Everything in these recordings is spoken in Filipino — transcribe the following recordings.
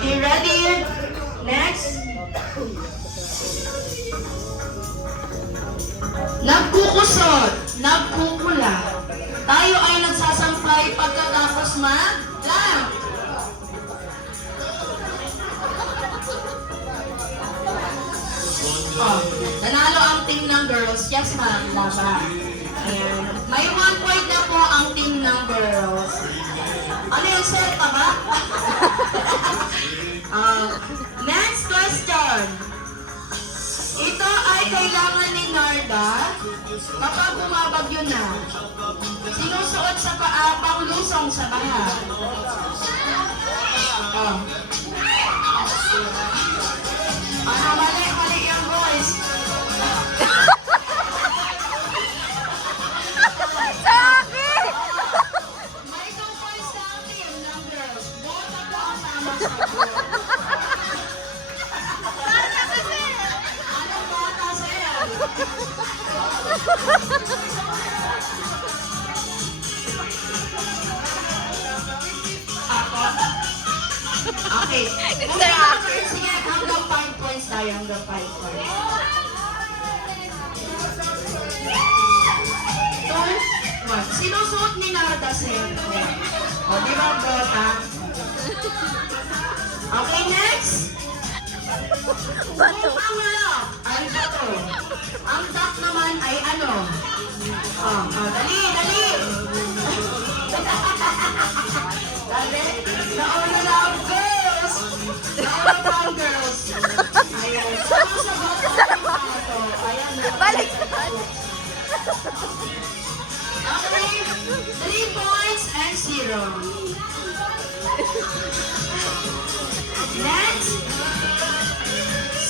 Okay, ready? Next. Nagkukusot, nagkukula. Tayo ay nagsasampay pagkatapos mag-jump. Oh, nanalo ang team ng girls. Yes, ma'am. Laban. Ayan. May 1 point na po ang team ng girls. Ano yung set pa ba? Next question. Ito ay kailangan ni Narda kapag bumabagyo na. Sinusuot sa paa panglusong sa baha. Oh. Ano, mali yung voice. May 2 points sa team ng girls. Bota po ang tama sagot. Anong bota sa'yo? Ako? Okay. Sige, hanggang 5 points tayo. Hanggang 5 points. 2, 1. Sinusuot ni Narda siyempre. O, di ba, bota? Okay, next. Kung ang lock ay bato, ang duck naman ay ano? Dali! Dali! Nauna na ang girls! Nauna pa ang girls! Ayan. Sumasagot ko ang bato. Ayan. Balik! Okay. 3 points and 0. Next.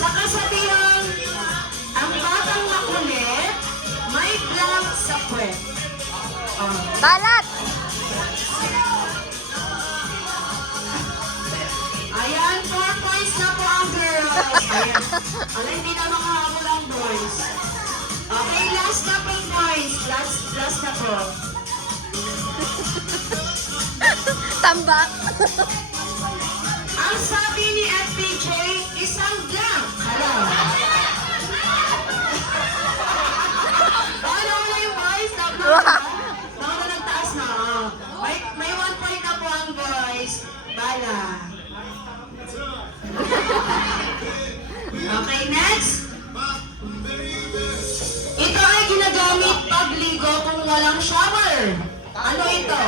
Sa kasabihang, ang batang makulit, may blank sa puwet. Balat! Ayan, 4 points na po ang girls. Ayan. Alay, hindi na makahabol ang boys. Okay, last na po points. Last na po. Tambak! Ang sabi ni FPJ, isang blank. Hello. Ano na yung boys? Nauna nagtaas na. May 1 point na po ang boys. Bala. Okay, next. Ito ay ginagamit pagligo kung walang shower. Ano ito?